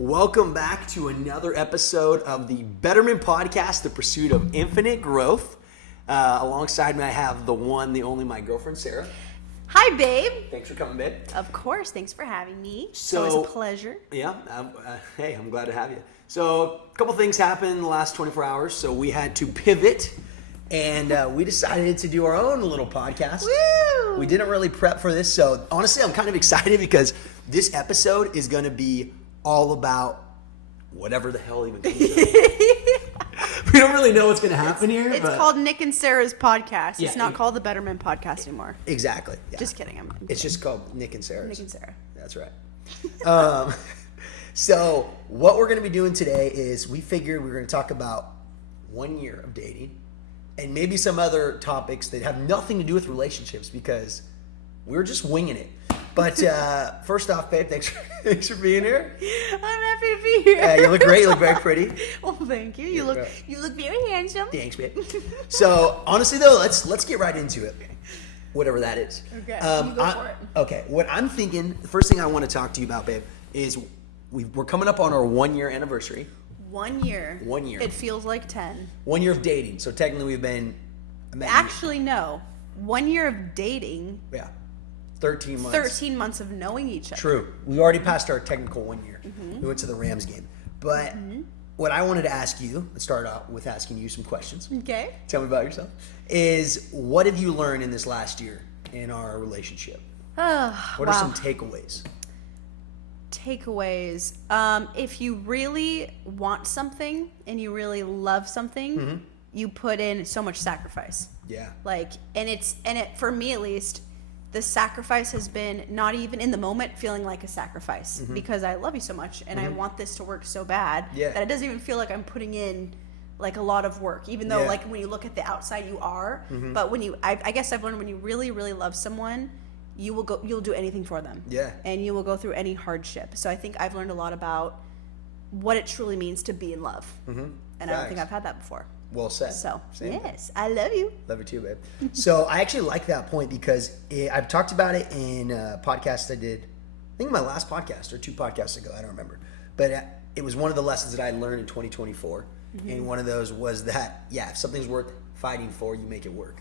Welcome back to another episode of the Betterment Podcast, the pursuit of infinite growth. Alongside me, I have the one, the only, my girlfriend, Sarah. Hi, babe. Thanks for coming, babe. Of course. Thanks for having me. So, it's a pleasure. Yeah. Hey, I'm glad to have you. So, a couple things happened in the last 24 hours. So, we had to pivot, and we decided to do our own little podcast. Woo! We didn't really prep for this. So, honestly, I'm kind of excited because this episode is going to be all about whatever the hell even comes up. We don't really know what's going to happen here. It's called Nick and Sarah's podcast. Yeah, it's not called the Betterment Podcast anymore. Exactly. Yeah. Just kidding. I'm It's just called Nick and Sarah's. Nick and Sarah. That's right. So what we're going to be doing today is we figured we were going to talk about 1 year of dating and maybe some other topics that have nothing to do with relationships because we're just winging it. But first off, babe, thanks for being here. I'm happy to be here. You look great. You look very pretty. Well, thank you. You look very handsome. Thanks, babe. So honestly, though, let's get right into it. Whatever that is. Okay, you go for it. Okay, what I'm thinking, the first thing I want to talk to you about, babe, is we're coming up on our 1 year anniversary. 1 year. 1 year. It feels like 10. 1 year of dating. So technically we've been... Actually, no. 1 year of dating. Yeah. 13 months. 13 months of knowing each other. True. We already passed our technical 1 year. We went to the Rams game. But what I wanted to ask you, let's start out with asking you some questions. Okay. Tell me about yourself. Is what have you learned in this last year in our relationship? What are some takeaways? Takeaways. If you really want something and you really love something, you put in so much sacrifice. Yeah. For me at least, the sacrifice has been not even in the moment feeling like a sacrifice because I love you so much and I want this to work so bad that it doesn't even feel like I'm putting in like a lot of work, even though like when you look at the outside you are, but when I guess I've learned when you really, really love someone, you'll do anything for them. Yeah. And you will go through any hardship. So I think I've learned a lot about what it truly means to be in love. And I don't think I've had that before. Well said. So, Same yes, thing. I love you. Love you too, babe. So I actually like that point because I've talked about it in a podcast I did, I think my last podcast or 2 podcasts ago, I don't remember. But it was one of the lessons that I learned in 2024. And one of those was that, if something's worth fighting for, you make it work.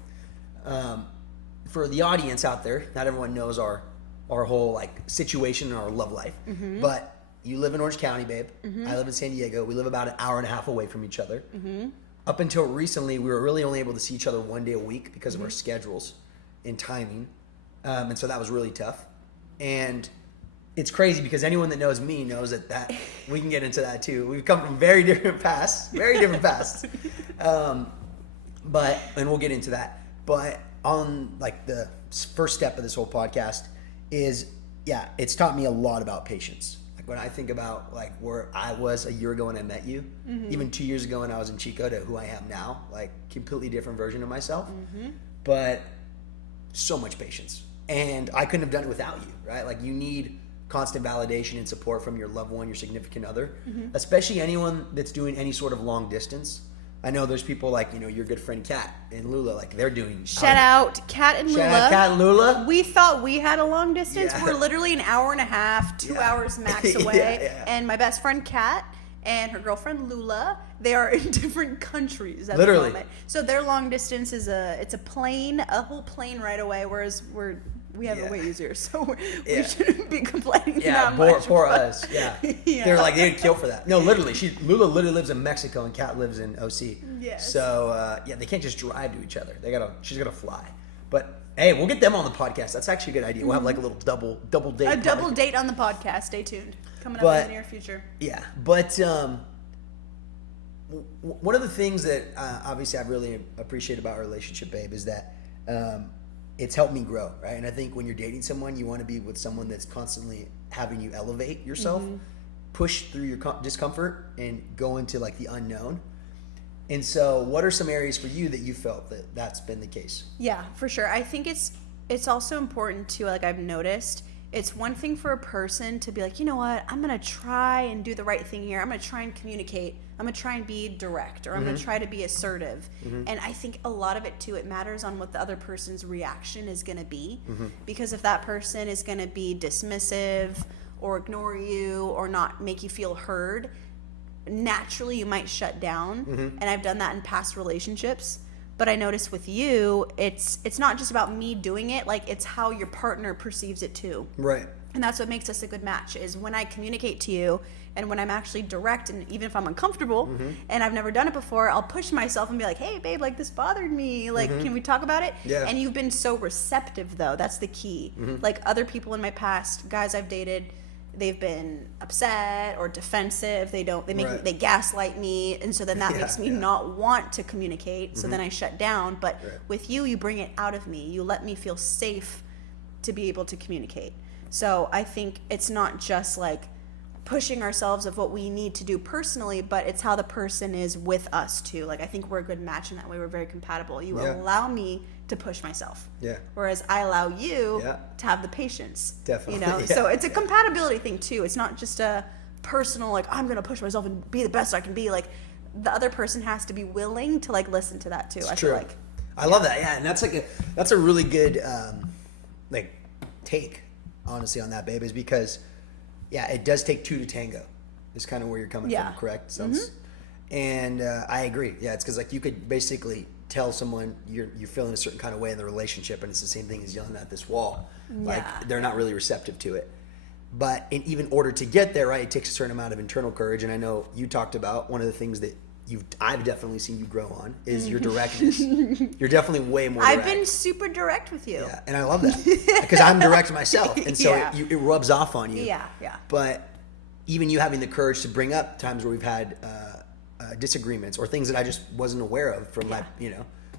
For the audience out there, not everyone knows our whole like situation in our love life. But you live in Orange County, babe. I live in San Diego. We live about an hour and a half away from each other. Up until recently, we were really only able to see each other 1 day a week because of our schedules and timing. And so that was really tough. And it's crazy because anyone that knows me knows that we can get into that too. We've come from very different paths. And we'll get into that. But on like the first step of this whole podcast is, it's taught me a lot about patience. When I think about like where I was a year ago when I met you, even 2 years ago when I was in Chico to who I am now, like completely different version of myself, but so much patience. And I couldn't have done it without you, right? Like you need constant validation and support from your loved one, your significant other, especially anyone that's doing any sort of long distance. I know there's people like, your good friend Kat and Lula, like they're doing... Shout out Kat and Lula. Shout out Kat and Lula. We thought we had a long distance. Yeah. We're literally an hour and a half, 2 hours max away. And my best friend Kat and her girlfriend Lula, they are in different countries at the moment. So their long distance is a whole plane right away, whereas we have it way easier, so we shouldn't be complaining that much. Poor us. Yeah. They're like, they'd kill for that. No, literally. Lula literally lives in Mexico and Kat lives in OC. Yes. So, they can't just drive to each other. She's got to fly. But, hey, we'll get them on the podcast. That's actually a good idea. We'll have like a little double date. A double date on the podcast. Stay tuned. Coming up in the near future. Yeah. But one of the things that obviously I really appreciate about our relationship, babe, is that it's helped me grow, right? And I think when you're dating someone, you want to be with someone that's constantly having you elevate yourself, push through your discomfort, and go into like the unknown. And so what are some areas for you that you felt that that's been the case? Yeah, for sure. I think it's also important to, like I've noticed, it's one thing for a person to be like, you know what, I'm going to try and do the right thing here. I'm going to try and communicate. I'm going to try and be direct, or I'm going to try to be assertive. And I think a lot of it too, it matters on what the other person's reaction is going to be. Because if that person is going to be dismissive or ignore you or not make you feel heard, naturally you might shut down. And I've done that in past relationships. But I notice with you, it's not just about me doing it, like it's how your partner perceives it too. Right. And that's what makes us a good match, is when I communicate to you and when I'm actually direct, and even if I'm uncomfortable and I've never done it before, I'll push myself and be like, hey babe, like this bothered me, like can we talk about it? Yeah. And you've been so receptive though. That's the key. Like other people in my past, guys I've dated, they've been upset or defensive. They they gaslight me, and so then that makes me not want to communicate. So then I shut down. But with you bring it out of me. You let me feel safe to be able to communicate. So I think it's not just like pushing ourselves of what we need to do personally, but it's how the person is with us too. Like I think we're a good match in that way. We're very compatible. You allow me to push myself. Yeah. Whereas I allow you to have the patience. Definitely. You know? So it's a compatibility thing too. It's not just a personal, like, I'm going to push myself and be the best I can be. Like the other person has to be willing to like listen to that too. It's I true. feel like. I love that. Yeah. And that's a really good, like take honestly on that, babe, is because it does take two to tango is kind of where you're coming from. Correct. And I agree. Yeah. It's cause like you could basically tell someone you're feeling a certain kind of way in the relationship, and it's the same thing as yelling at this wall. Like they're not really receptive to it. But in even order to get there, right, it takes a certain amount of internal courage. And I know you talked about one of the things that I've definitely seen you grow on is your directness. You're definitely way more direct. I've been super direct with you. Yeah, and I love that because I'm direct myself, and so it rubs off on you. Yeah. But even you having the courage to bring up times where we've had disagreements or things that I just wasn't aware of from my,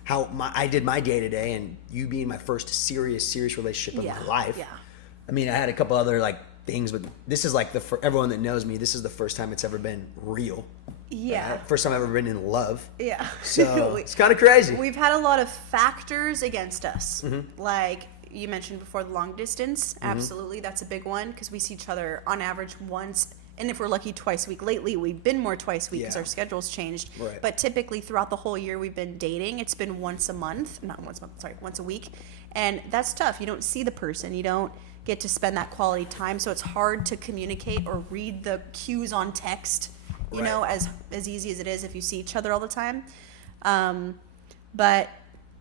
how I did my day to day, and you being my first serious relationship of my life. Yeah. I mean, I had a couple other like things, but this is like for everyone that knows me, this is the first time it's ever been real. Yeah. First time I've ever been in love. Yeah. So it's kind of crazy. We've had a lot of factors against us. Like you mentioned before, the long distance. Absolutely. That's a big one because we see each other on average once. And if we're lucky, twice a week. Lately, we've been more twice a week because our schedule's changed. Right. But typically, throughout the whole year we've been dating, it's been once a week. And that's tough. You don't see the person. You don't get to spend that quality time. So it's hard to communicate or read the cues on text, you know, as easy as it is if you see each other all the time. But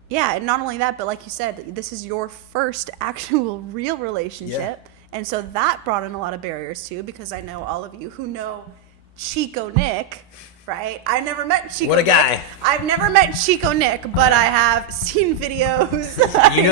yeah, and not only that, but like you said, this is your first actual real relationship. Yeah. And so that brought in a lot of barriers too, because I know all of you who know Chico Nick, right? I never met Chico Nick. What a guy. I've never met Chico Nick, but I have seen videos.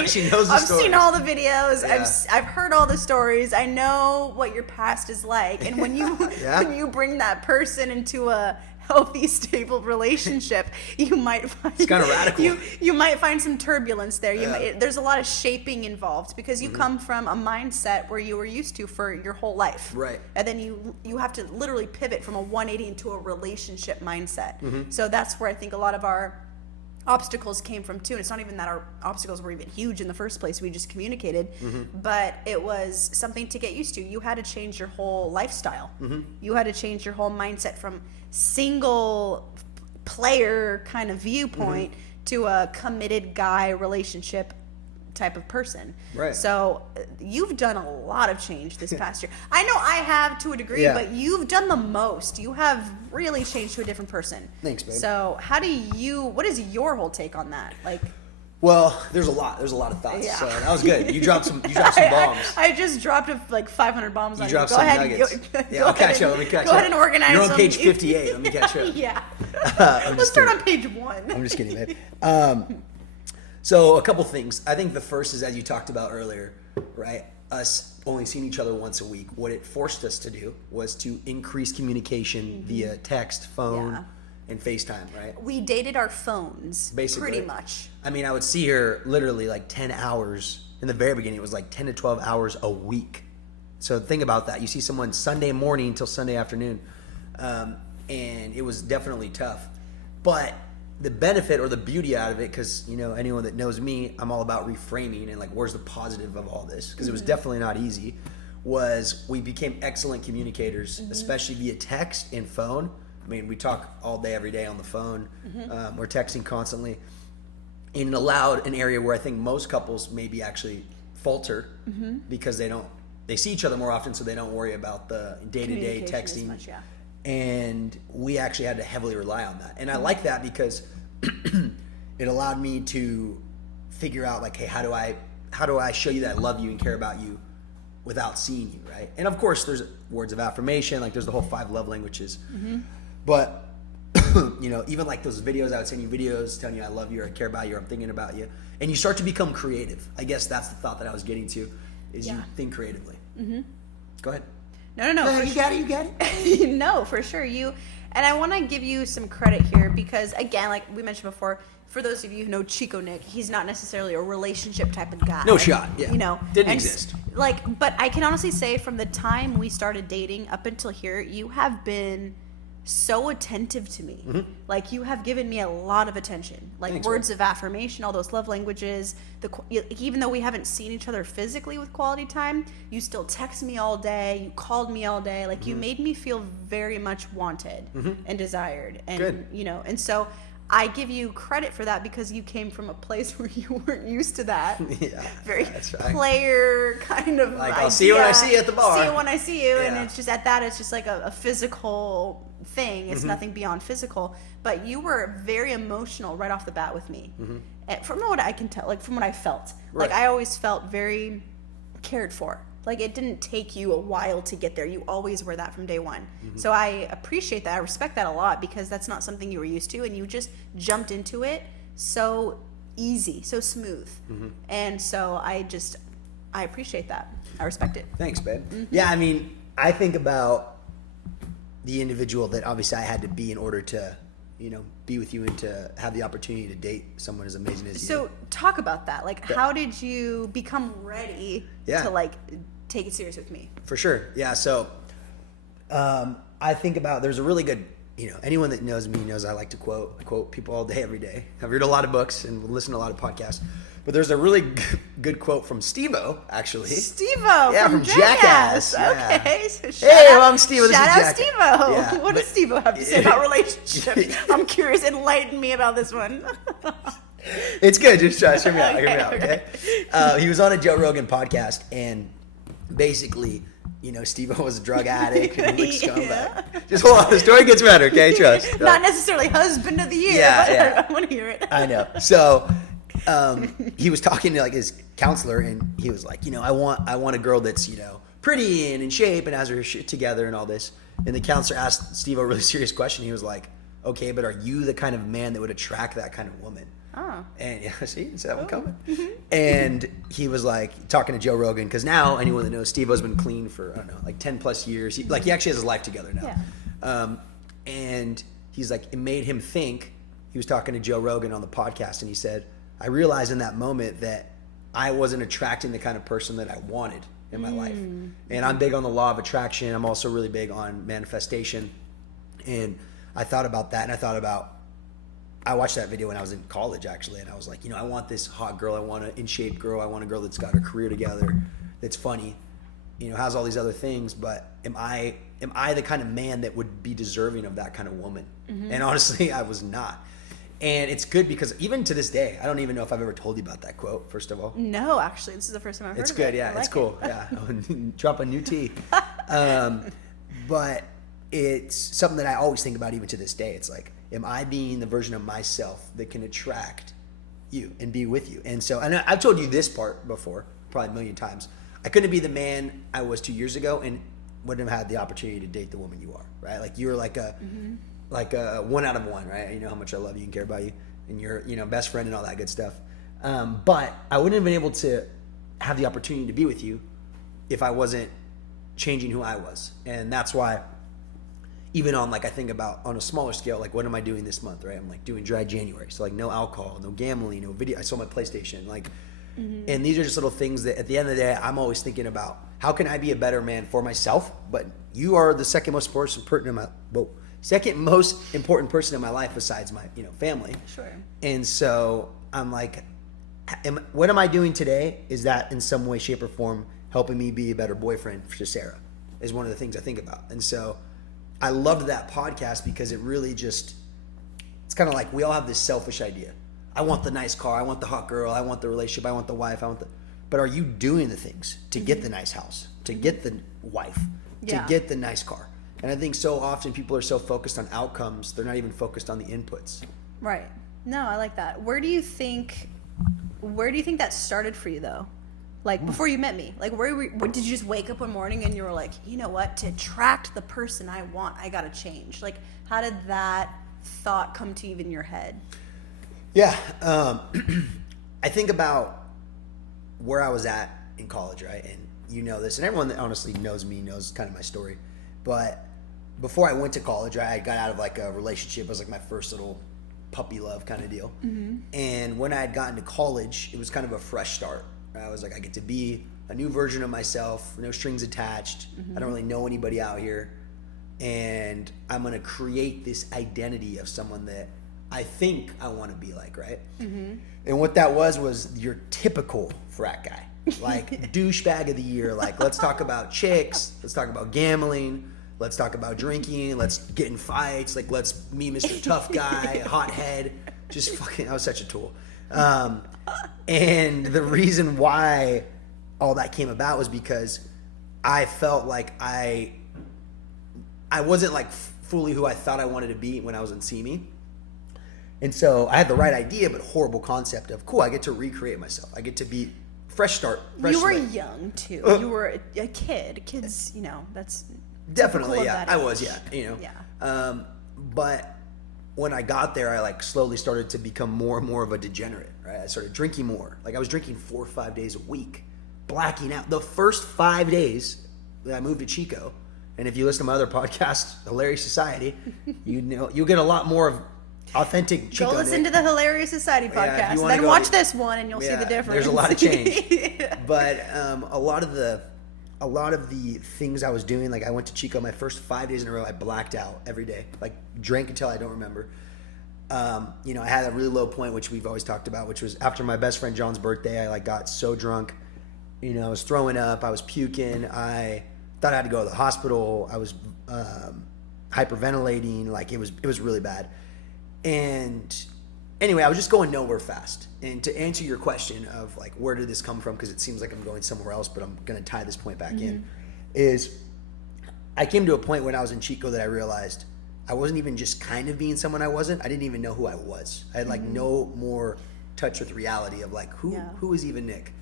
She knows the I've stories. seen all the videos. Yeah. I've heard all the stories. I know what your past is like. And when you when you bring that person into a healthy, stable relationship, you might find it's kind of radical. You might find some turbulence there. There's a lot of shaping involved because you come from a mindset where you were used to for your whole life, right? And then you have to literally pivot from a 180 into a relationship mindset. So that's where I think a lot of our obstacles came from too. And it's not even that our obstacles were even huge in the first place. We just communicated, but it was something to get used to. You had to change your whole lifestyle. You had to change your whole mindset from single player kind of viewpoint to a committed guy relationship type of person. Right. So you've done a lot of change this past year. I know I have to a degree, but you've done the most. You have really changed to a different person. Thanks, babe. So what is your whole take on that? Like, well, there's a lot of thoughts. Yeah. So that was good. You dropped some bombs. I just dropped like 500 bombs on you. Go ahead. Nuggets. I'll catch up. Let me catch up. Go ahead and organize. You're on page 58. Let me catch up. Yeah. Let's start on page 1. I'm just kidding, babe. So a couple things. I think the first is, as you talked about earlier, right? Us only seeing each other once a week. What it forced us to do was to increase communication via text, phone, and FaceTime, right? We dated our phones, basically, pretty much. I mean, I would see her literally like 10 hours. In the very beginning, it was like 10 to 12 hours a week. So think about that. You see someone Sunday morning until Sunday afternoon. And it was definitely tough. But the benefit or the beauty out of it, because, anyone that knows me, I'm all about reframing and like, where's the positive of all this? Because it was definitely not easy, was we became excellent communicators, especially via text and phone. I mean, we talk all day, every day on the phone. We're texting constantly. And it allowed an area where I think most couples maybe actually falter because they don't they see each other more often, so they don't worry about the day-to-day texting. As much, yeah. And we actually had to heavily rely on that. And I like that because it allowed me to figure out, like, hey, how do I show you that I love you and care about you without seeing you, right? And of course, there's words of affirmation, like there's the whole 5 love languages. But you know, even like those videos, I would send you videos telling you I love you or I care about you or I'm thinking about you. And you start to become creative. I guess that's the thought that I was getting to, is you think creatively. Go ahead. No. You got it. No, for sure. And I want to give you some credit here because, again, like we mentioned before, for those of you who know Chico Nick, he's not necessarily a relationship type of guy. No shot. Yeah. You know, didn't exist. Like, but I can honestly say, from the time we started dating up until here, you have been so attentive to me. Like, you have given me a lot of attention, like Thanks, words of affirmation, all those love languages. Even though we haven't seen each other physically with quality time, you still text me all day, you called me all day, like you made me feel very much wanted and desired. And good. You know, and so I give you credit for that because you came from a place where you weren't used to that. Yeah, very that's right. Player kind of like idea. I'll see you when I see you at the bar. See you when I see you, Yeah. and it's just at that. It's just like a physical thing. It's nothing beyond physical. But you were very emotional right off the bat with me. And from what I can tell, like from what I felt, Right. like I always felt very cared for. Like it didn't take you a while to get there. You always were that from day one. So I appreciate that. I respect that a lot because that's not something you were used to, and you just jumped into it so easy, so smooth. And so I appreciate that. I respect it. Thanks, babe. Yeah, I mean, I think about the individual that obviously I had to be in order to, you know, be with you and to have the opportunity to date someone as amazing as you. So talk about that. Like, how did you become ready to like take it serious with me? For sure. Yeah. So I think about, there's a really good, you know, anyone that knows me knows I like to quote. I quote people all day, every day. I've read a lot of books and listen to a lot of podcasts. But there's a really good quote from Steve-O, actually. Steve-O, yeah, from Jackass. Yeah. Okay, so I'm Steve-O. Shout out Jackass. Steve-O. Yeah, what does Steve-O have to say about relationships? I'm curious. Enlighten me about this one. It's good. Just try to hear me out. Hear me out, okay? He was on a Joe Rogan podcast, and basically, you know, Steve-O was a drug addict and like scumbag. Just hold on. The story gets better, okay? Trust. Not necessarily husband of the year, but I want to hear it. I know. So he was talking to like his counselor, and he was like, you know, I want a girl that's, you know, pretty and in shape and has her shit together and all this. And the counselor asked Steve a really serious question. He was like, okay, but are you the kind of man that would attract that kind of woman? Oh. And yeah, see, it's that one coming. And he was like talking to Joe Rogan, because now anyone that knows Steve-O's been clean for, I don't know, like 10 plus years. He actually has his life together now. Yeah. And he's like, it made him think. He was talking to Joe Rogan on the podcast, and he said, I realized in that moment that I wasn't attracting the kind of person that I wanted in my life. And I'm big on the law of attraction. I'm also really big on manifestation. And I thought about that, and I watched that video when I was in college, actually, and I was like, you know, I want this hot girl. I want an in-shape girl. I want a girl that's got her career together, that's funny, you know, has all these other things. But am I the kind of man that would be deserving of that kind of woman? And honestly, I was not. And it's good because even to this day, I don't even know if I've ever told you about that quote, first of all. No, actually, this is the first time I've heard it's of good, it. yeah. Like it's cool. Yeah. Drop a new T. But it's something that I always think about even to this day. It's like, am I being the version of myself that can attract you and be with you? And so, and I've told you this part before, probably a million times. I couldn't be the man I was 2 years ago and wouldn't have had the opportunity to date the woman you are, right? Like, you're like a 1 out of 1, right? You know how much I love you and care about you, and you're, you know, best friend and all that good stuff. But I wouldn't have been able to have the opportunity to be with you if I wasn't changing who I was. And that's why, even on, like, I think about on a smaller scale, like, what am I doing this month, right? I'm like doing dry January. So like, no alcohol, no gambling, no video. I sold my PlayStation, like, and these are just little things that at the end of the day, I'm always thinking about, how can I be a better man for myself? But you are the second most important person in my life besides my, you know, family. Sure. And so I'm like, what am I doing today? Is that in some way, shape, or form helping me be a better boyfriend to Sarah? Is one of the things I think about. And so I loved that podcast because it really just, it's kind of like we all have this selfish idea. I want the nice car. I want the hot girl. I want the relationship. I want the wife. But are you doing the things to get the nice house, to get the wife, to get the nice car. And I think so often people are so focused on outcomes, they're not even focused on the inputs. Right. No, I like that. Where do you think that started for you though? Like before you met me, like did you just wake up one morning and you were like, you know what, to attract the person I want, I gotta change? Like, how did that thought come to you in your head? Yeah. I think about where I was at in college, right? And you know this, and everyone that honestly knows me knows kind of my story. But before I went to college, right, I got out of like a relationship. It was like my first little puppy love kind of deal. And when I had gotten to college, it was kind of a fresh start. I was like, I get to be a new version of myself, no strings attached. I don't really know anybody out here. And I'm going to create this identity of someone that I think I want to be like, right? And what that was your typical frat guy. Like douchebag of the year. Like, let's talk about chicks. Let's talk about gambling. Let's talk about drinking. Let's get in fights. Like, let's me, Mr. Tough Guy, hot head. Just fucking, I was such a tool. And the reason why all that came about was because I felt like I wasn't like fully who I thought I wanted to be when I was in CME. And so I had the right idea, but horrible concept of, cool, I get to recreate myself. I get to be fresh start. Fresh you were slate. Young too. You were a kid. Kids, you know, that's definitely, yeah. That I age. was, yeah. You know, yeah. But when I got there, I like slowly started to become more and more of a degenerate. Right, I started drinking more. Like I was drinking 4 or 5 days a week, blacking out. The first 5 days that I moved to Chico, and if you listen to my other podcast, Hilarious Society, you know you'll get a lot more of authentic Chico. Go listen to the Hilarious Society podcast, then watch this one, and you'll see the difference. There's a lot of change, but a lot of the things I was doing, like I went to Chico my first 5 days in a row, I blacked out every day, like drank until I don't remember. You know, I had a really low point, which we've always talked about, which was after my best friend John's birthday. I like got so drunk, you know, I was throwing up, I was puking, I thought I had to go to the hospital, I was hyperventilating, like it was really bad. And anyway, I was just going nowhere fast. And to answer your question of like, where did this come from? Because it seems like I'm going somewhere else, but I'm going to tie this point back in. Is I came to a point when I was in Chico that I realized I wasn't even just kind of being someone I wasn't. I didn't even know who I was. I had like no more touch with reality of like, who is even Nick?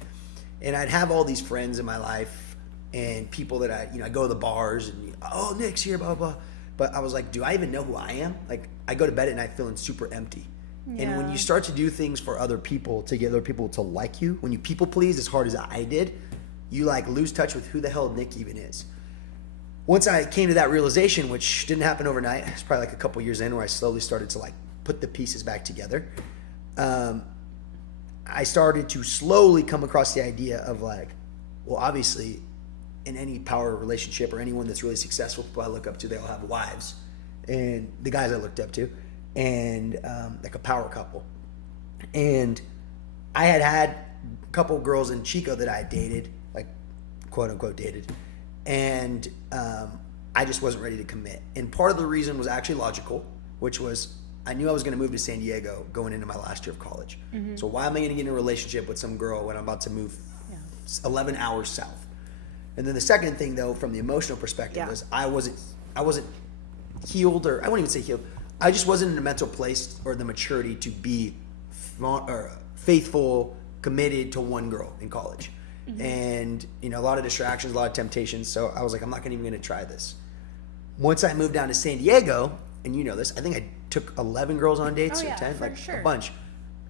And I'd have all these friends in my life and people that I go to the bars and, oh, Nick's here, blah, blah, blah. But I was like, do I even know who I am? Like, I go to bed at night feeling super empty. Yeah. And when you start to do things for other people, to get other people to like you, when you people please as hard as I did, you like lose touch with who the hell Nick even is. Once I came to that realization, which didn't happen overnight, it's probably like a couple years in where I slowly started to like put the pieces back together. I started to slowly come across the idea of like, well, obviously in any power relationship or anyone that's really successful, people I look up to, they all have wives. And the guys I looked up to, and like a power couple. And I had a couple girls in Chico that I dated, like quote unquote dated. And I just wasn't ready to commit. And part of the reason was actually logical, which was I knew I was going to move to San Diego going into my last year of college. So why am I going to get in a relationship with some girl when I'm about to move 11 hours south? And then the second thing, though, from the emotional perspective, was I wasn't healed, or I wouldn't even say healed. I just wasn't in a mental place or the maturity to be faithful, committed to one girl in college. And, you know, a lot of distractions, a lot of temptations. So I was like, I'm not even going to try this. Once I moved down to San Diego, and you know this, I think I took 11 girls on dates or 10, like a bunch.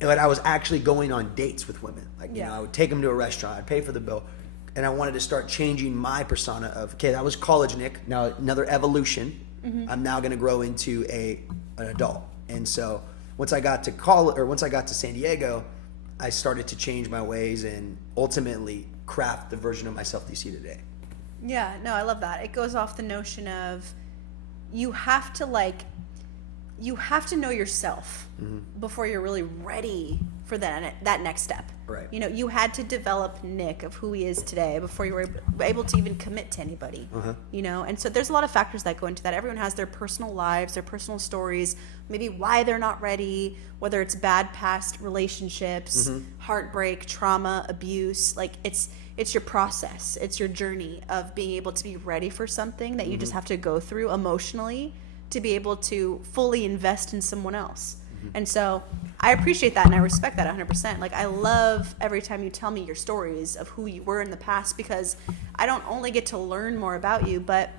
But I was actually going on dates with women. Like, you know, I would take them to a restaurant, I'd pay for the bill. And I wanted to start changing my persona of, okay, that was college Nick. Now another evolution. I'm now going to grow into an adult. And so once I got to college, or once I got to San Diego, I started to change my ways and ultimately craft the version of myself that you see today. Yeah, no, I love that. It goes off the notion of you have to know yourself before you're really ready for that next step. Right. You know, you had to develop Nick of who he is today before you were able to even commit to anybody. You know, and so there's a lot of factors that go into that. Everyone has their personal lives, their personal stories, maybe why they're not ready, whether it's bad past relationships, heartbreak, trauma, abuse. Like it's it's your process. It's your journey of being able to be ready for something that you just have to go through emotionally to be able to fully invest in someone else. And so I appreciate that and I respect that 100%. Like, I love every time you tell me your stories of who you were in the past, because I don't only get to learn more about you, but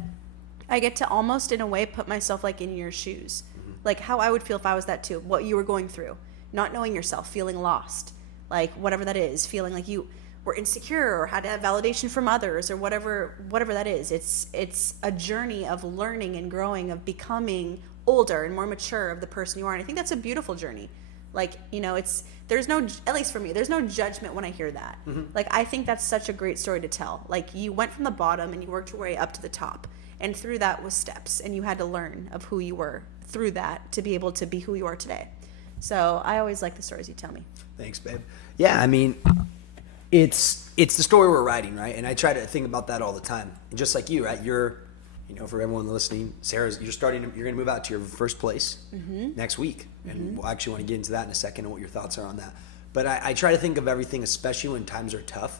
I get to almost in a way put myself like in your shoes. Like how I would feel if I was that too, what you were going through, not knowing yourself, feeling lost, like whatever that is, feeling like you were insecure or had to have validation from others or whatever that is. It's a journey of learning and growing, of becoming older and more mature of the person you are. And I think that's a beautiful journey. Like, you know, there's no, at least for me, there's no judgment when I hear that. Like, I think that's such a great story to tell. Like, you went from the bottom and you worked your way up to the top. And through that was steps. And you had to learn of who you were through that to be able to be who you are today. So I always like the stories you tell me. Thanks, babe. Yeah, I mean, it's the story we're writing, right? And I try to think about that all the time. And just like you, right? You know, for everyone listening, you're going to move out to your first place next week. And we'll actually want to get into that in a second and what your thoughts are on that. But I try to think of everything, especially when times are tough,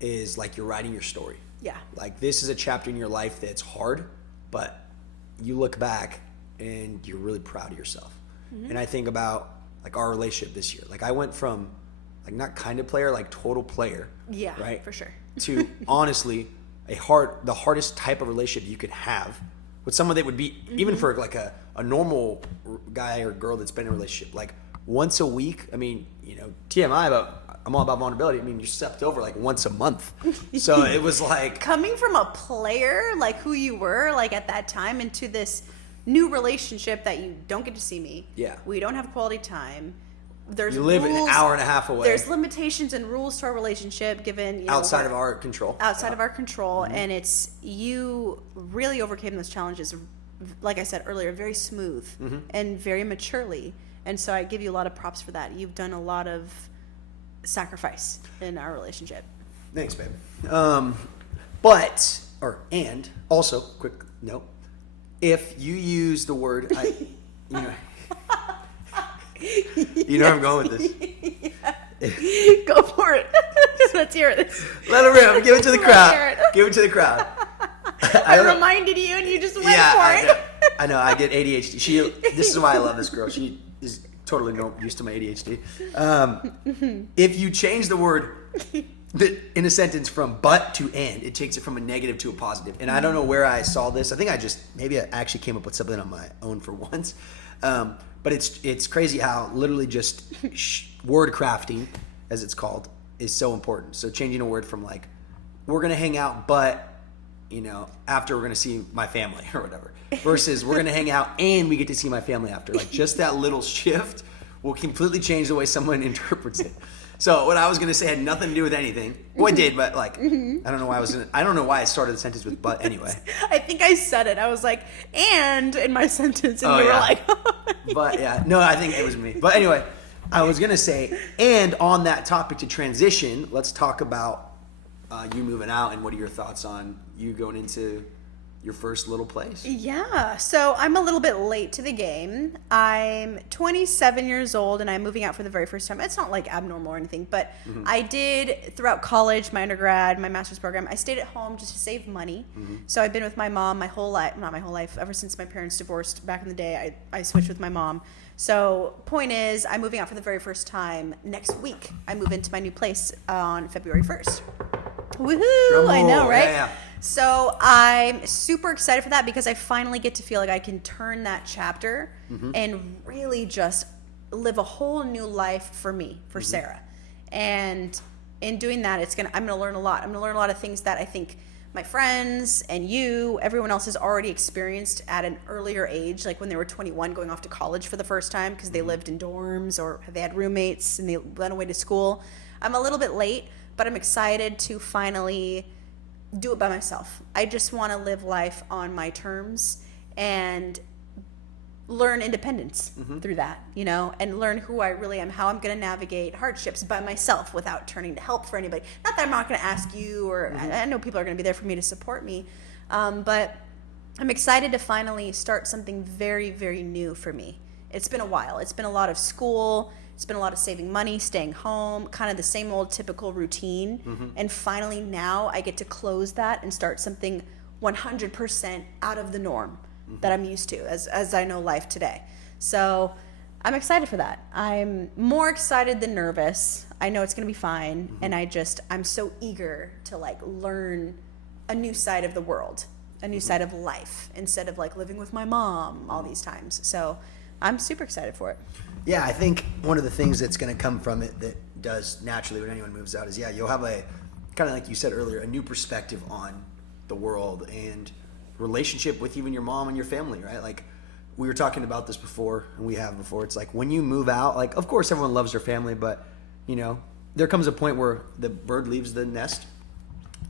is like you're writing your story. Yeah. Like, this is a chapter in your life that's hard, but you look back and you're really proud of yourself. And I think about like our relationship this year. Like, I went from like not kind of player, like total player. Yeah, right? For sure. To honestly the hardest type of relationship you could have with someone that would be even for like a normal guy or girl that's been in a relationship, like once a week. I mean, you know, TMI, but I'm all about vulnerability. I mean, you stepped over like once a month. So it was like coming from a player, like who you were like at that time, into this new relationship that you don't get to see me. Yeah. We don't have quality time. You live an hour and a half away. There's limitations and rules to our relationship given, you know, outside of our control. Outside of our control. And you really overcame those challenges, like I said earlier, very smooth and very maturely. And so I give you a lot of props for that. You've done a lot of sacrifice in our relationship. Thanks, babe. And also, quick note, if you use the word, you know where I'm going with this. Yeah. Go for it. Let's hear it. Let it rip. Give it to the crowd. Give it to the crowd. I reminded you and you just went for it. I know. I get ADHD. This is why I love this girl. She is totally used to my ADHD. If you change the word in a sentence from but to and, it takes it from a negative to a positive. And I don't know where I saw this. I think I actually came up with something on my own for once. But it's crazy how literally just word crafting, as it's called, is so important. So changing a word from like, we're going to hang out, but, you know, after we're going to see my family or whatever, versus we're going to hang out and we get to see my family after. Like, just that little shift will completely change the way someone interprets it. So what I was going to say had nothing to do with anything. Well, it did, but like, I don't know why I started the sentence with but anyway. I think I said it. I was like, and in my sentence, and you were like, but yeah, no, I think it was me. But anyway, I was going to say, and on that topic to transition, let's talk about you moving out and what are your thoughts on you going into your first little place? Yeah, so I'm a little bit late to the game. I'm 27 years old and I'm moving out for the very first time. It's not like abnormal or anything, but I did throughout college, my undergrad, my master's program, I stayed at home just to save money. So I've been with my mom my whole life, not my whole life, ever since my parents divorced back in the day, I switched with my mom. So point is, I'm moving out for the very first time next week. I move into my new place on February 1st. Woohoo! I know, right? Yeah. So I'm super excited for that because I finally get to feel like I can turn that chapter and really just live a whole new life for me, for Sarah. And in doing that, I'm gonna learn a lot. I'm gonna learn a lot of things that I think my friends and everyone else has already experienced at an earlier age, like when they were 21 going off to college for the first time because they lived in dorms or they had roommates and they went away to school. I'm a little bit late, but I'm excited to finally do it by myself. I just want to live life on my terms and learn independence through that, you know, and learn who I really am, how I'm going to navigate hardships by myself without turning to help for anybody. Not that I'm not going to ask you, or I know people are going to be there for me to support me, but I'm excited to finally start something very, very new for me. It's been a while. It's been a lot of school. It's been a lot of saving money, staying home, kind of the same old typical routine. And finally now I get to close that and start something 100% out of the norm that I'm used to as I know life today. So I'm excited for that. I'm more excited than nervous. I know it's going to be fine. And I'm so eager to like learn a new side of the world, a new side of life, instead of like living with my mom all these times. So I'm super excited for it. Yeah, I think one of the things that's going to come from it that does naturally when anyone moves out is, you'll have a, kind of like you said earlier, a new perspective on the world and relationship with even your mom and your family, right? Like, we were talking about this before, and we have before. It's like when you move out, like, of course everyone loves their family, but, you know, there comes a point where the bird leaves the nest.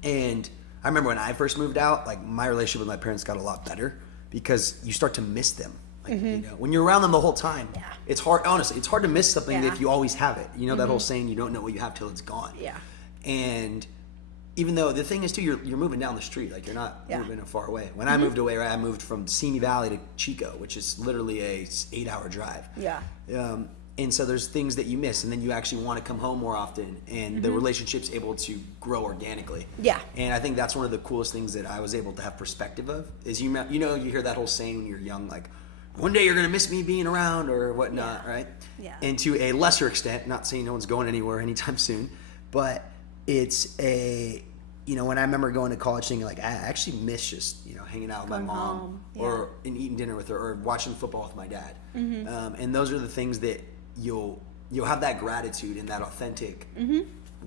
And I remember when I first moved out, like, my relationship with my parents got a lot better because you start to miss them. Like, you know, when you're around them the whole time, it's hard, honestly, it's hard to miss something if you always have it. You know, that whole saying, you don't know what you have till it's gone. Yeah. And even though the thing is too, you're moving down the street, like you're not moving far away. When I moved away, right, I moved from Simi Valley to Chico, which is literally a 8-hour drive. Yeah. And so there's things that you miss, and then you actually want to come home more often, and the relationship's able to grow organically. Yeah. And I think that's one of the coolest things that I was able to have perspective of is you hear that whole saying when you're young, like, one day you're going to miss me being around or whatnot, right? Yeah. And to a lesser extent, not saying no one's going anywhere anytime soon, but it's a, you know, when I remember going to college thinking like, I actually miss just, you know, hanging out with my mom or and eating dinner with her or watching football with my dad. And those are the things that you'll have that gratitude and that authentic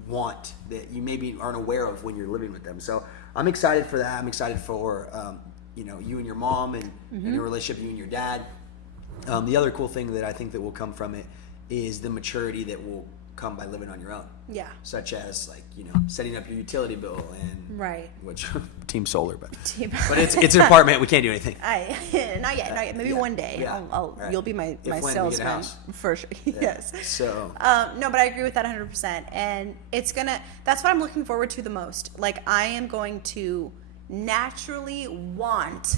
want that you maybe aren't aware of when you're living with them. So I'm excited for that. I'm excited for, you know, you and your mom and your relationship, you and your dad. The other cool thing that I think that will come from it is the maturity that will come by living on your own. Yeah. Such as, like, you know, setting up your utility bill and which Team Solar, but it's an apartment. We can't do anything. Not yet. Maybe one day. Yeah. You'll be my salesman for sure. Yes. So no, but I agree with that 100%. And that's what I'm looking forward to the most. Like, I am going to naturally want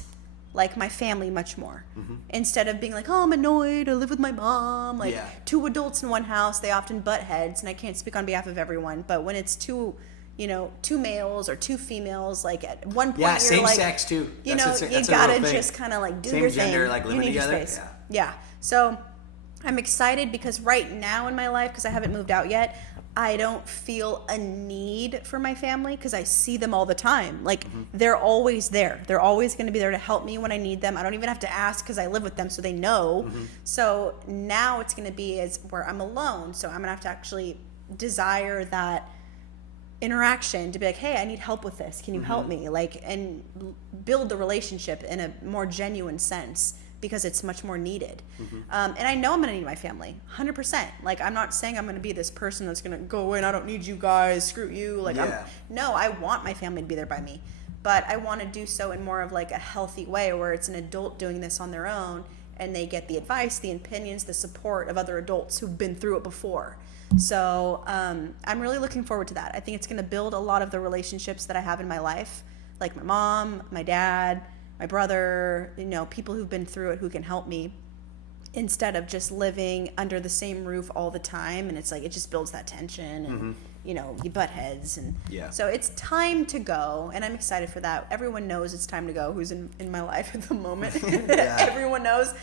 like my family much more instead of being like, oh, I'm annoyed, I live with my mom, like two adults in one house, they often butt heads, and I can't speak on behalf of everyone, but when it's two males or two females, like at one point you're same like, sex too, you gotta just kind of like do same your gender, thing, like living you need together. your space. So I'm excited because right now in my life, because I haven't moved out yet, I don't feel a need for my family because I see them all the time. Like, they're always there. They're always going to be there to help me when I need them. I don't even have to ask because I live with them, so they know. So now it's going to be where I'm alone. So I'm going to have to actually desire that interaction to be like, hey, I need help with this. Can you help me? Like, and build the relationship in a more genuine sense, because it's much more needed. And I know I'm going to need my family, 100%. Like, I'm not saying I'm going to be this person that's going to go away and I don't need you guys, screw you. Like, no, I want my family to be there by me. But I want to do so in more of like a healthy way where it's an adult doing this on their own and they get the advice, the opinions, the support of other adults who've been through it before. So I'm really looking forward to that. I think it's going to build a lot of the relationships that I have in my life, like my mom, my dad, my brother, you know, people who've been through it who can help me, instead of just living under the same roof all the time. And it's like, it just builds that tension and, you know, you butt heads. And so it's time to go. And I'm excited for that. Everyone knows it's time to go who's in my life at the moment. Everyone knows.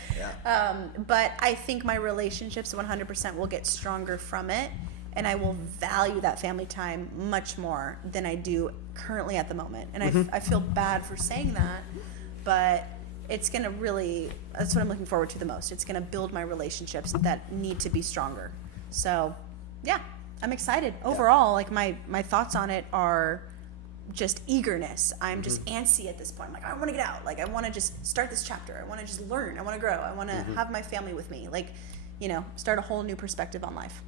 But I think my relationships 100% will get stronger from it. And I will value that family time much more than I do currently at the moment. And I feel bad for saying that, but it's going to really, that's what I'm looking forward to the most. It's going to build my relationships that need to be stronger. So, yeah, I'm excited. Overall, like my thoughts on it are just eagerness. I'm just antsy at this point. I'm like, I want to get out. Like, I want to just start this chapter. I want to just learn. I want to grow. I want to have my family with me. Like, you know, start a whole new perspective on life.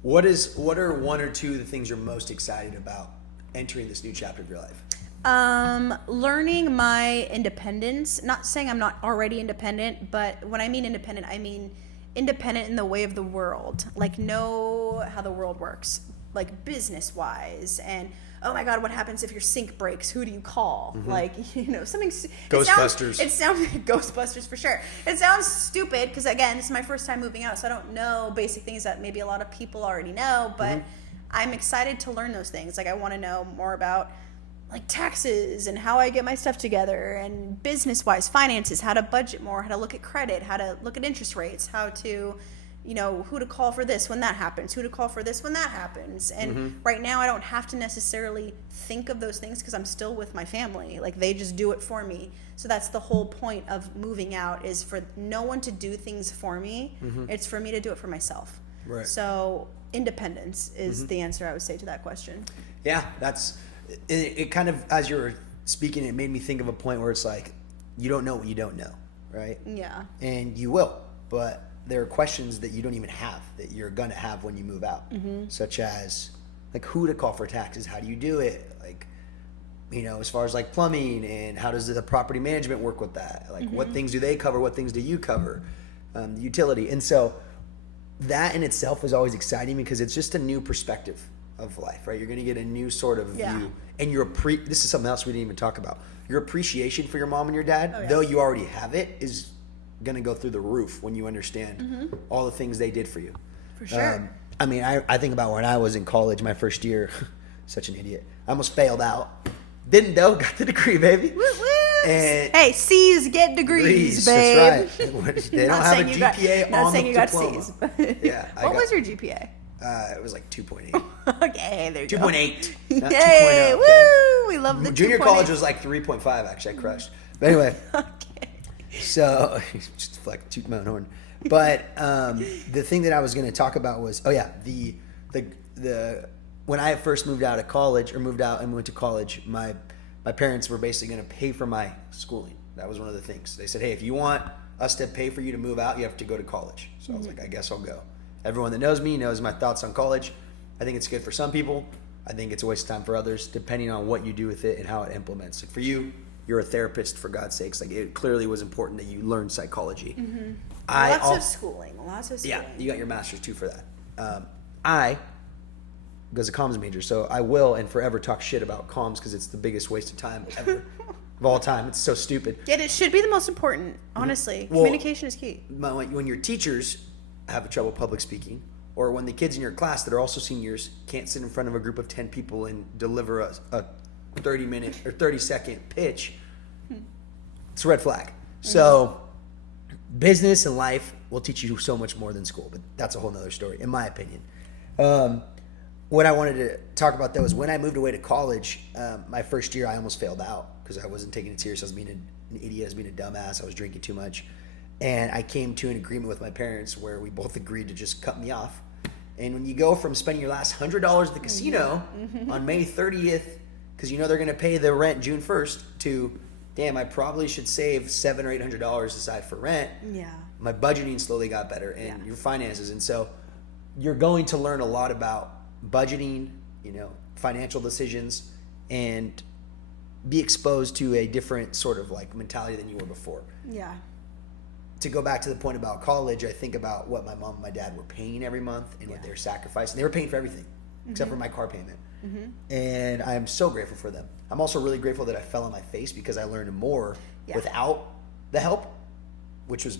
What are one or two of the things you're most excited about entering this new chapter of your life? Learning my independence. Not saying I'm not already independent, but when I mean independent, I mean independent in the way of the world. Like, know how the world works, like business-wise, and oh my God, what happens if your sink breaks? Who do you call? Like, something. Ghostbusters. It sounds Ghostbusters for sure. It sounds stupid because, again, this is my first time moving out, so I don't know basic things that maybe a lot of people already know, but I'm excited to learn those things. Like, I want to know more about like taxes and how I get my stuff together, and business-wise, finances, how to budget more, how to look at credit, how to look at interest rates, how to, who to call for this when that happens, who to call for this when that happens. And right now I don't have to necessarily think of those things because I'm still with my family. Like, they just do it for me. So that's the whole point of moving out, is for no one to do things for me. It's for me to do it for myself. Right. So independence is the answer I would say to that question. Yeah, that's it. Kind of, as you were speaking, it made me think of a point where it's like, you don't know what you don't know, right? Yeah. And you will, but there are questions that you don't even have that you're gonna have when you move out, such as like who to call for taxes, how do you do it, like, as far as like plumbing, and how does the property management work with that, like what things do they cover, what things do you cover, the utility. And so that in itself is always exciting because it's just a new perspective of life, right? You're going to get a new sort of view, and this is something else we didn't even talk about. Your appreciation for your mom and your dad, though you already have it, is going to go through the roof when you understand all the things they did for you. For sure. I think about when I was in college, my first year, such an idiot. I almost failed out. Didn't though, got the degree, baby. Woo woo. And hey, C's get degrees, babe. That's right. They don't have a GPA on the diploma. C's. Yeah. What was your GPA? It was like 2.8. Okay, there you go. 2.8. Not Yay, 2.0. woo! We love the junior 2.8. college was like 3.5. Actually, I crushed. But anyway, Okay. so just like toot my own horn. But the thing that I was going to talk about was, the when I first moved out and went to college, my parents were basically going to pay for my schooling. That was one of the things. They said, hey, if you want us to pay for you to move out, you have to go to college. So I was like, I guess I'll go. Everyone that knows me knows my thoughts on college. I think it's good for some people. I think it's a waste of time for others, depending on what you do with it and how it implements. Like for you, you're a therapist, for God's sakes. Like, it clearly was important that you learn psychology. Lots of schooling. Yeah, you got your master's too for that. I was a comms major, so I will and forever talk shit about comms because it's the biggest waste of time ever of all time. It's so stupid. Yet it should be the most important, honestly. Well, communication is key. When your teachers have trouble public speaking, or when the kids in your class that are also seniors can't sit in front of a group of 10 people and deliver a 30-minute or 30-second pitch, it's a red flag. So business and life will teach you so much more than school, but that's a whole nother story, in my opinion. What I wanted to talk about, though, is when I moved away to college, my first year, I almost failed out because I wasn't taking it serious. I was being an idiot. I was being a dumbass. I was drinking too much. And I came to an agreement with my parents where we both agreed to just cut me off. And when you go from spending your last $100 at the casino on May 30th, because you know they're going to pay the rent June 1st, to, damn, I probably should save $700 or $800 aside for rent. Yeah. My budgeting slowly got better, and your finances. And so you're going to learn a lot about budgeting, financial decisions, and be exposed to a different sort of like mentality than you were before. Yeah. To go back to the point about college, I think about what my mom and my dad were paying every month and what they're sacrificing. They were paying for everything except for my car payment. And I'm so grateful for them. I'm also really grateful that I fell on my face because I learned more without the help, which was,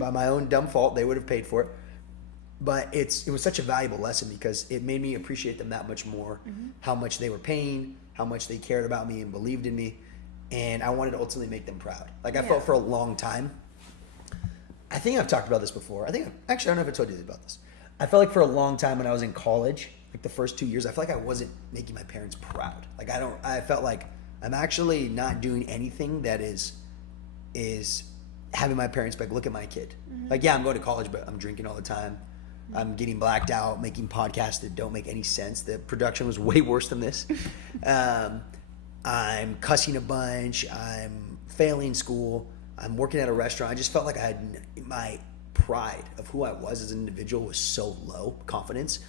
by my own dumb fault. They would have paid for it. But it was such a valuable lesson because it made me appreciate them that much more, how much they were paying, how much they cared about me and believed in me. And I wanted to ultimately make them proud. Like, I felt for a long time. I think I've talked about this before. I don't know if I told you about this. I felt like for a long time when I was in college, like the first 2 years, I felt like I wasn't making my parents proud. Like, I felt like I'm actually not doing anything that is having my parents be like, look at my kid. Like, I'm going to college, but I'm drinking all the time. I'm getting blacked out, making podcasts that don't make any sense. The production was way worse than this. I'm cussing a bunch. I'm failing school. I'm working at a restaurant. I just felt like I had my pride of who I was as an individual was so low, confidence,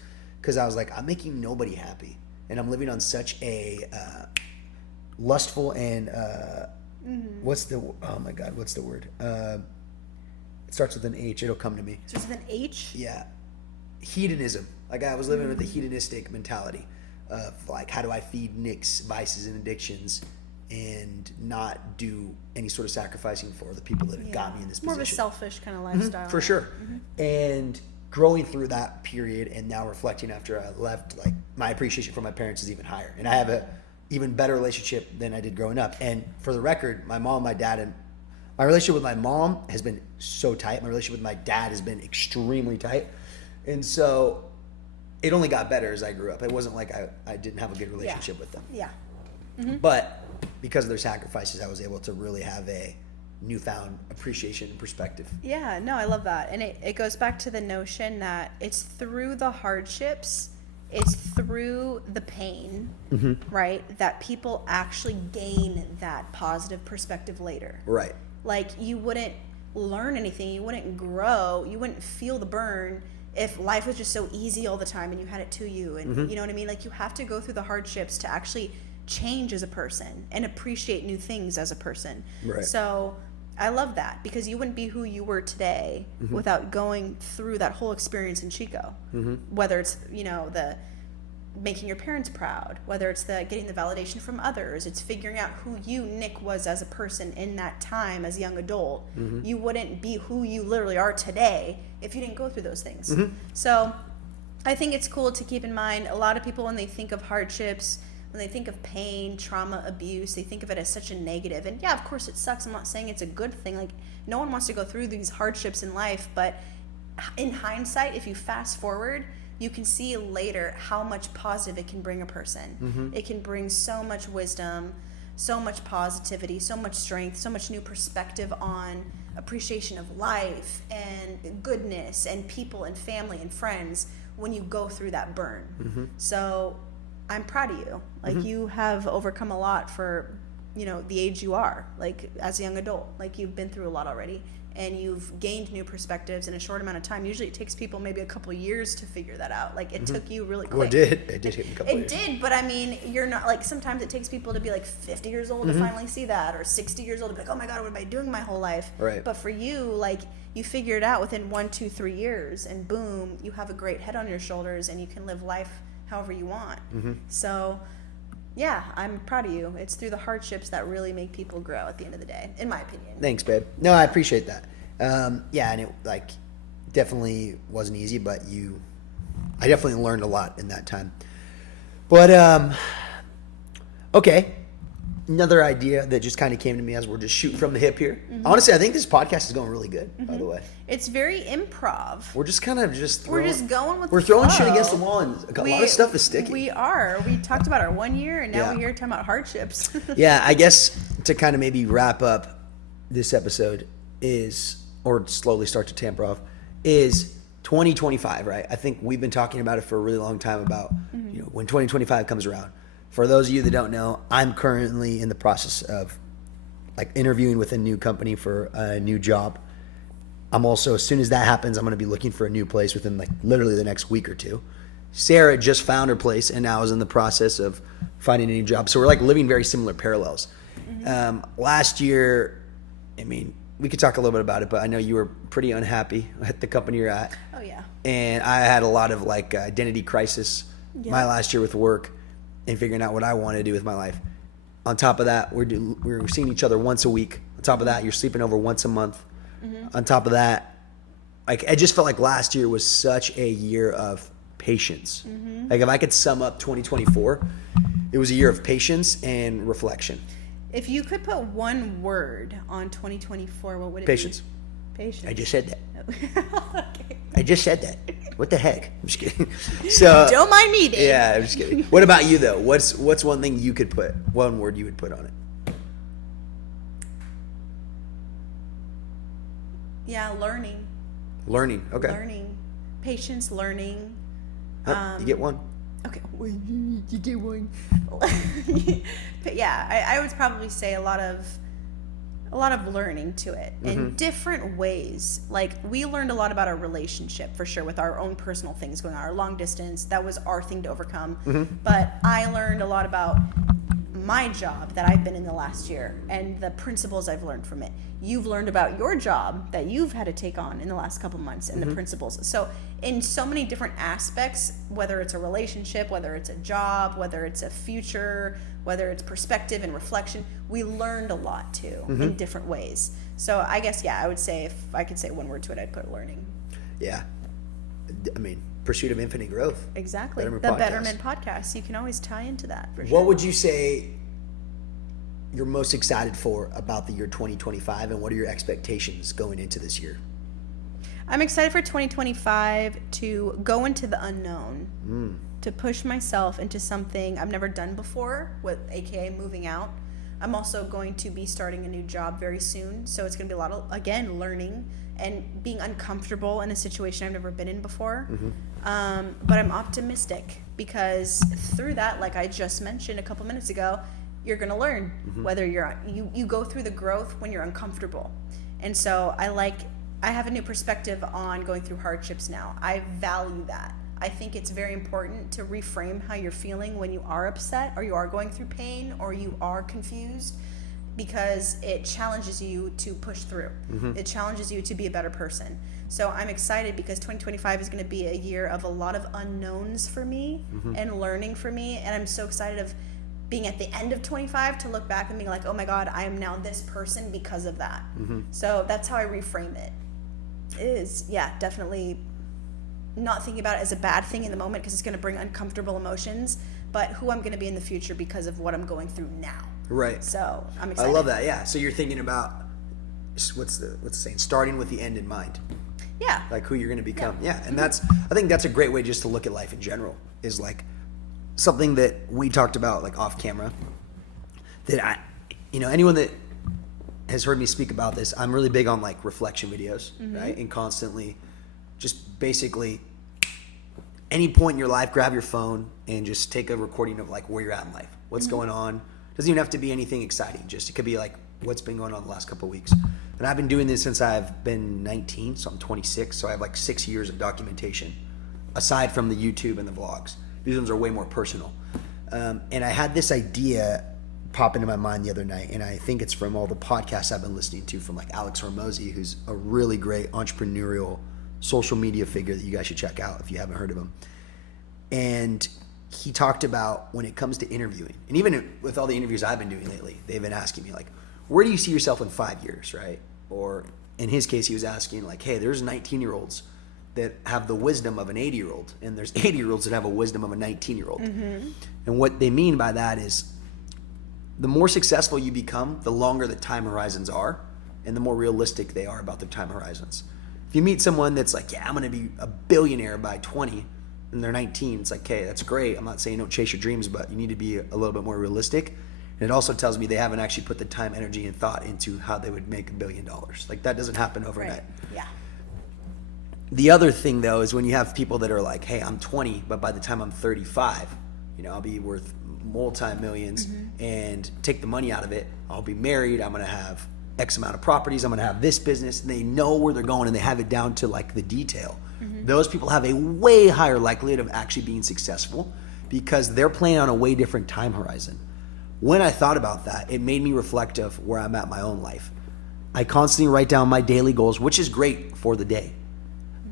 because I was like, I'm making nobody happy. And I'm living on such a lustful and what's the word? It starts with an H. It'll come to me. Starts with an H? Yeah. Hedonism. Like, I was living with a hedonistic mentality of like, how do I feed Nick's vices and addictions and not do any sort of sacrificing for the people that have got me in this position. More of a selfish kind of lifestyle. For sure. And growing through that period and now reflecting after I left, like my appreciation for my parents is even higher. And I have a even better relationship than I did growing up. And for the record, my mom, my dad, and my relationship with my mom has been so tight. My relationship with my dad has been extremely tight. And so it only got better as I grew up. It wasn't like I didn't have a good relationship with them. Yeah. But because of their sacrifices, I was able to really have a newfound appreciation and perspective. Yeah, no, I love that. And it goes back to the notion that it's through the hardships, it's through the pain, right, that people actually gain that positive perspective later. Right. Like, you wouldn't learn anything, you wouldn't grow, you wouldn't feel the burn if life was just so easy all the time and you had it to you. And you know what I mean? Like, you have to go through the hardships to actually change as a person and appreciate new things as a person. Right. So I love that, because you wouldn't be who you were today without going through that whole experience in Chico. Whether it's, you know, the making your parents proud, whether it's the getting the validation from others, it's figuring out who you, Nick, was as a person in that time as a young adult. You wouldn't be who you literally are today if you didn't go through those things. So I think it's cool to keep in mind, a lot of people, when they think of hardships, when they think of pain, trauma, abuse, they think of it as such a negative. And yeah, of course it sucks. I'm not saying it's a good thing. Like, no one wants to go through these hardships in life, but in hindsight, if you fast forward, you can see later how much positive it can bring a person. It can bring so much wisdom, so much positivity, so much strength, so much new perspective on appreciation of life and goodness and people and family and friends when you go through that burn. So I'm proud of you. Like, you have overcome a lot for, you know, the age you are, like, as a young adult. Like, you've been through a lot already, and you've gained new perspectives in a short amount of time. Usually it takes people maybe a couple years to figure that out. Like, it took you really quick. Well, it did take me a couple years. It did, but I mean, you're not, like, sometimes it takes people to be like 50 years old to finally see that, or 60 years old to be like, oh my God, what am I doing my whole life? Right. But for you, like, you figure it out within 1, 2, 3 years, and boom, you have a great head on your shoulders, and you can live life however you want. So yeah, I'm proud of you. It's through the hardships that really make people grow at the end of the day, in my opinion. Thanks, babe. No, I appreciate that. Yeah, and it, like, definitely wasn't easy, but I definitely learned a lot in that time. But okay, another idea that just kind of came to me as we're just shooting from the hip here. Honestly, I think this podcast is going really good, by the way. It's very improv. We're just kind of we're just going with we're the throwing flow. shit against the wall, and a lot of stuff is sticking. We are. We talked about our 1 year, and now we're here talking about hardships. Yeah, I guess to kind of maybe wrap up this episode is, or slowly start to tamper off, is 2025, right? I think we've been talking about it for a really long time about, you know, when 2025 comes around. For those of you that don't know, I'm currently in the process of, like, interviewing with a new company for a new job. I'm also, as soon as that happens, I'm going to be looking for a new place within, like, literally the next week or two. Sarah just found her place and now is in the process of finding a new job. So we're, like, living very similar parallels. Last year, I mean, we could talk a little bit about it, but I know you were pretty unhappy at the company you're at. Oh, yeah. And I had a lot of, like, identity crisis my last year with work and figuring out what I want to do with my life. On top of that, we're seeing each other once a week. On top of that, you're sleeping over once a month. On top of that, like, I just felt like last year was such a year of patience. Like, if I could sum up 2024, it was a year of patience and reflection. If you could put one word on 2024, what would it Patience. be? Patience. I just said that. Okay. I just said that. What the heck? I'm just kidding. So don't mind me, Dave. Yeah, I'm just kidding. What about you, though? What's one thing you could put, one word you would put on it? Yeah, learning. Learning. Okay. Learning. Patience, learning. You get one. Okay. You get one. But yeah, I would probably say a lot of learning to it in different ways. Like, we learned a lot about our relationship, for sure, with our own personal things going on. Our long distance, that was our thing to overcome. But I learned a lot about my job that I've been in the last year and the principles I've learned from it. You've learned about your job that you've had to take on in the last couple months and the principles. So in so many different aspects, whether it's a relationship, whether it's a job, whether it's a future, whether it's perspective and reflection, we learned a lot too in different ways. So I guess, I would say, if I could say one word to it, I'd put learning. Yeah. I mean, pursuit of infinite growth. Exactly. The Betterment Podcast. You can always tie into that. For sure. What would you say you're most excited for about the year 2025, and what are your expectations going into this year? I'm excited for 2025 to go into the unknown, to push myself into something I've never done before, with AKA moving out. I'm also going to be starting a new job very soon, so it's going to be a lot of, again, learning and being uncomfortable in a situation I've never been in before. But I'm optimistic because through that, like I just mentioned a couple minutes ago, you're going to learn whether you go through the growth when you're uncomfortable. And so I have a new perspective on going through hardships now. I value that. I think it's very important to reframe how you're feeling when you are upset or you are going through pain or you are confused, because it challenges you to push through. It challenges you to be a better person. So I'm excited because 2025 is going to be a year of a lot of unknowns for me and learning for me. And I'm so excited of being at the end of 25 to look back and being like, oh my God, I am now this person because of that. So that's how I reframe it. It is, definitely not thinking about it as a bad thing in the moment because it's going to bring uncomfortable emotions, but who I'm going to be in the future because of what I'm going through now. Right. So I'm excited. I love that. Yeah. So you're thinking about what's the saying? Starting with the end in mind. Yeah. Like who you're going to become. Yeah. And I think that's a great way just to look at life in general, is like something that we talked about like off camera, that anyone that has heard me speak about this, I'm really big on like reflection videos, right? And constantly just basically any point in your life, grab your phone and just take a recording of like where you're at in life, what's going on. Doesn't even have to be anything exciting. Just it could be like what's been going on the last couple of weeks. And I've been doing this since I've been 19, so I'm 26. So I have like 6 years of documentation, aside from the YouTube and the vlogs. These ones are way more personal. And I had this idea pop into my mind the other night, and I think it's from all the podcasts I've been listening to from like Alex Hormozy, who's a really great entrepreneurial social media figure that you guys should check out if you haven't heard of him. And he talked about when it comes to interviewing, and even with all the interviews I've been doing lately, they've been asking me like, where do you see yourself in 5 years, right? Or in his case, he was asking like, hey, there's 19-year-olds that have the wisdom of an 80-year-old, and there's 80-year-olds that have a wisdom of a 19-year-old. And what they mean by that is the more successful you become, the longer the time horizons are, and the more realistic they are about their time horizons. If you meet someone that's like, I'm going to be a billionaire by 20, and they're 19, it's like, okay, that's great. I'm not saying don't chase your dreams, but you need to be a little bit more realistic. And it also tells me they haven't actually put the time, energy, and thought into how they would make $1 billion. Like that doesn't happen overnight. Right. Yeah. The other thing though is when you have people that are like, hey, I'm 20, but by the time I'm 35, I'll be worth multi-millions and take the money out of it. I'll be married. I'm going to have X amount of properties. I'm going to have this business. And they know where they're going and they have it down to like the detail. Those people have a way higher likelihood of actually being successful because they're playing on a way different time horizon. When I thought about that, it made me reflect of where I'm at in my own life. I constantly write down my daily goals, which is great for the day.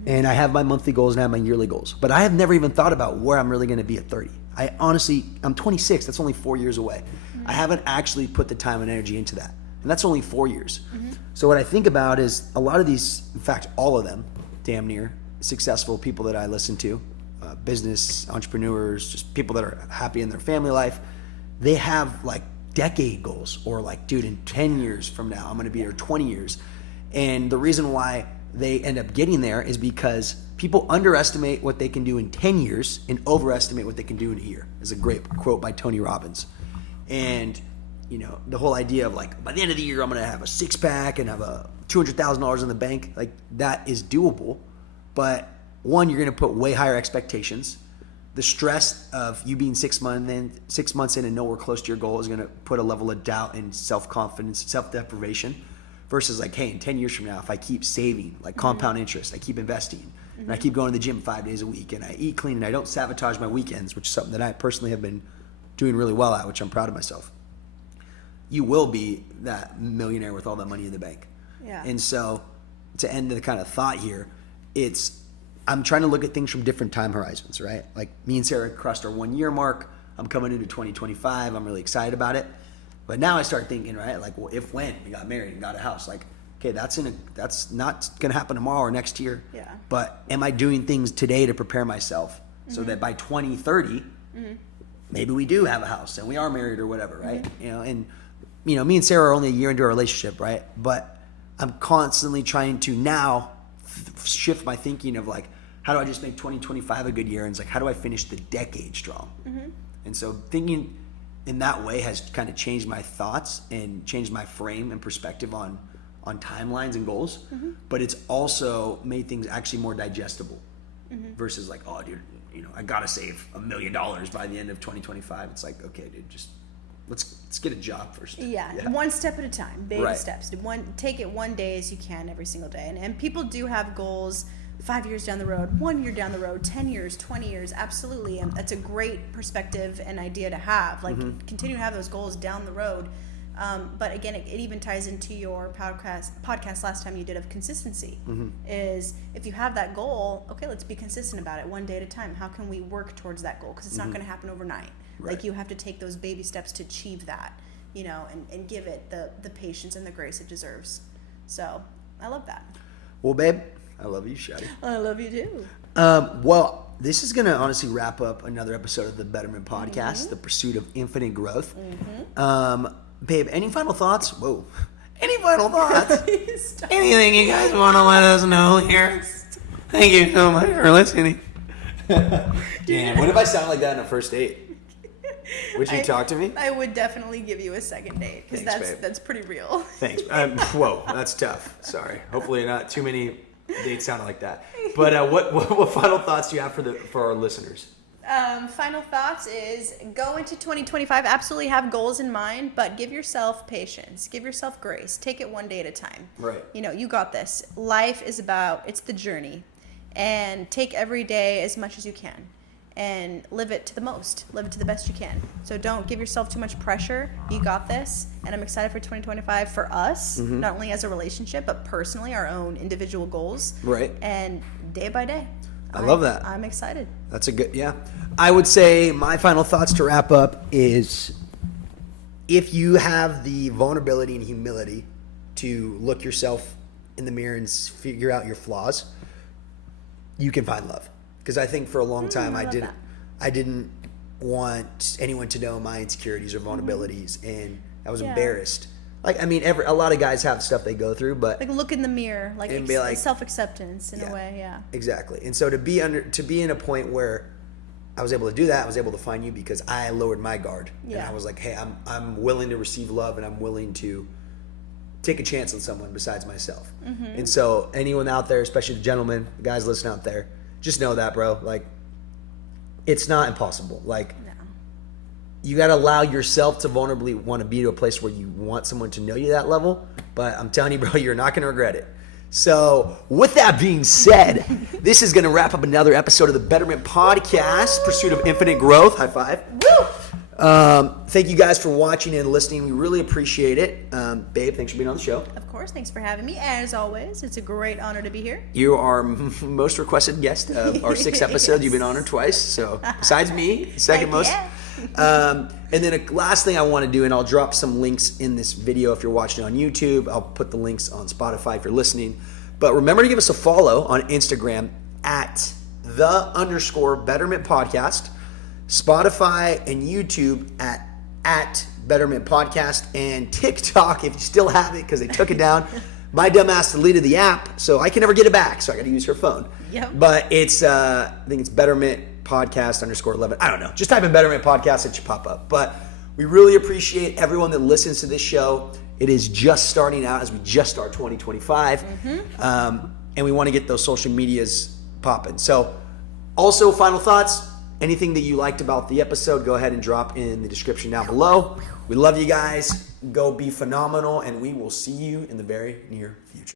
And I have my monthly goals and I have my yearly goals. But I have never even thought about where I'm really going to be at 30. I'm 26. That's only 4 years away. I haven't actually put the time and energy into that. And that's only 4 years. So what I think about is a lot of these, in fact, all of them, damn near, successful people that I listen to, business entrepreneurs, just people that are happy in their family life, they have like decade goals or like, dude, in 10 years from now, I'm going to be here 20 years. And the reason why they end up getting there is because people underestimate what they can do in 10 years and overestimate what they can do in a year. Is a great quote by Tony Robbins. And, the whole idea of like, by the end of the year, I'm going to have a six-pack and have a $200,000 in the bank. Like that is doable. But one, you're going to put way higher expectations. The stress of you being 6 months in and nowhere close to your goal is going to put a level of doubt and self-confidence, self-deprivation. Versus like, hey, in 10 years from now, if I keep saving, like compound interest, I keep investing, and I keep going to the gym 5 days a week, and I eat clean, and I don't sabotage my weekends, which is something that I personally have been doing really well at, which I'm proud of myself. you will be that millionaire with all that money in the bank. Yeah. And so to end the kind of thought here, I'm trying to look at things from different time horizons, right? Like me and Sarah crossed our 1 year mark. I'm coming into 2025. I'm really excited about it. But now I start thinking, right? Like, well, when we got married and got a house, like, okay, that's not going to happen tomorrow or next year. Yeah. But am I doing things today to prepare myself so that by 2030, maybe we do have a house and we are married or whatever, right? And me and Sarah are only a year into our relationship, right? But I'm constantly trying to now shift my thinking of like, how do I just make 2025 a good year? And it's like, how do I finish the decade strong? And so thinking in that way has kind of changed my thoughts and changed my frame and perspective on timelines and goals. But it's also made things actually more digestible versus like, oh, dude, I got to save $1 million by the end of 2025. It's like, okay, dude, just let's get a job first. Yeah, one step at a time, baby steps. Take it one day as you can every single day. And people do have goals 5 years down the road, 1 year down the road, 10 years, 20 years, absolutely. And that's a great perspective and idea to have. Like, continue to have those goals down the road. But again, it even ties into your podcast last time you did of consistency. Is if you have that goal, okay, let's be consistent about it, one day at a time. How can we work towards that goal? Because it's not going to happen overnight. Right. Like, you have to take those baby steps to achieve that, and give it the patience and the grace it deserves. So I love that. Well, babe, I love you, Shadi. I love you too. Well, this is going to honestly wrap up another episode of the Betterment Podcast, the pursuit of infinite growth. Babe, any final thoughts? Whoa. Any final thoughts? Anything you guys want to let us know here? Thank you so much for listening. Damn, what if I sound like that on a first date? Would you talk to me? I would definitely give you a second date because that's pretty real. Thanks. Whoa, that's tough. Sorry. Hopefully not too many dates sound like that. But what final thoughts do you have for our listeners? Final thoughts is go into 2025, absolutely have goals in mind, but give yourself patience, give yourself grace, take it one day at a time. Right. You got this. Life is it's the journey, and take every day as much as you can and live it to the most, live it to the best you can. So don't give yourself too much pressure. You got this. And I'm excited for 2025 for us, not only as a relationship, but personally, our own individual goals. Right. And day by day. I love that. I'm excited. That's yeah. I would say my final thoughts to wrap up is if you have the vulnerability and humility to look yourself in the mirror and figure out your flaws, you can find love. Because I think for a long time I didn't want anyone to know my insecurities or vulnerabilities, and I was embarrassed. Like, I mean, a lot of guys have stuff they go through, but like look in the mirror, like, and be like self-acceptance in a way, yeah. Exactly. And so to be in a point where I was able to do that, I was able to find you because I lowered my guard, and I was like, hey, I'm willing to receive love, and I'm willing to take a chance on someone besides myself. And so anyone out there, especially the gentlemen, the guys listening out there, just know that, bro. Like, it's not impossible. Like, you got to allow yourself to vulnerably want to be to a place where you want someone to know you that level. But I'm telling you, bro, you're not going to regret it. So with that being said, this is going to wrap up another episode of the Betterment Podcast, Pursuit of Infinite Growth. High five. Woo! Thank you guys for watching and listening. We really appreciate it. Babe, thanks for being on the show. Of course. Thanks for having me. As always, it's a great honor to be here. You are most requested guest of our 6 episodes. You've been honored twice. So besides me, second most. And then a last thing I want to do, and I'll drop some links in this video if you're watching on YouTube. I'll put the links on Spotify if you're listening. But remember to give us a follow on Instagram at _Betterment Podcast, Spotify and YouTube at Betterment Podcast, and TikTok if you still have it because they took it down. My dumbass deleted the app, so I can never get it back. So I got to use her phone. Yep. But it's I think it's Betterment Podcast _11. I don't know. Just type in Betterment Podcast, it should pop up. But we really appreciate everyone that listens to this show. It is just starting out as we just start 2025. And we want to get those social medias popping. So also, final thoughts. Anything that you liked about the episode, go ahead and drop in the description down below. We love you guys. Go be phenomenal, and we will see you in the very near future.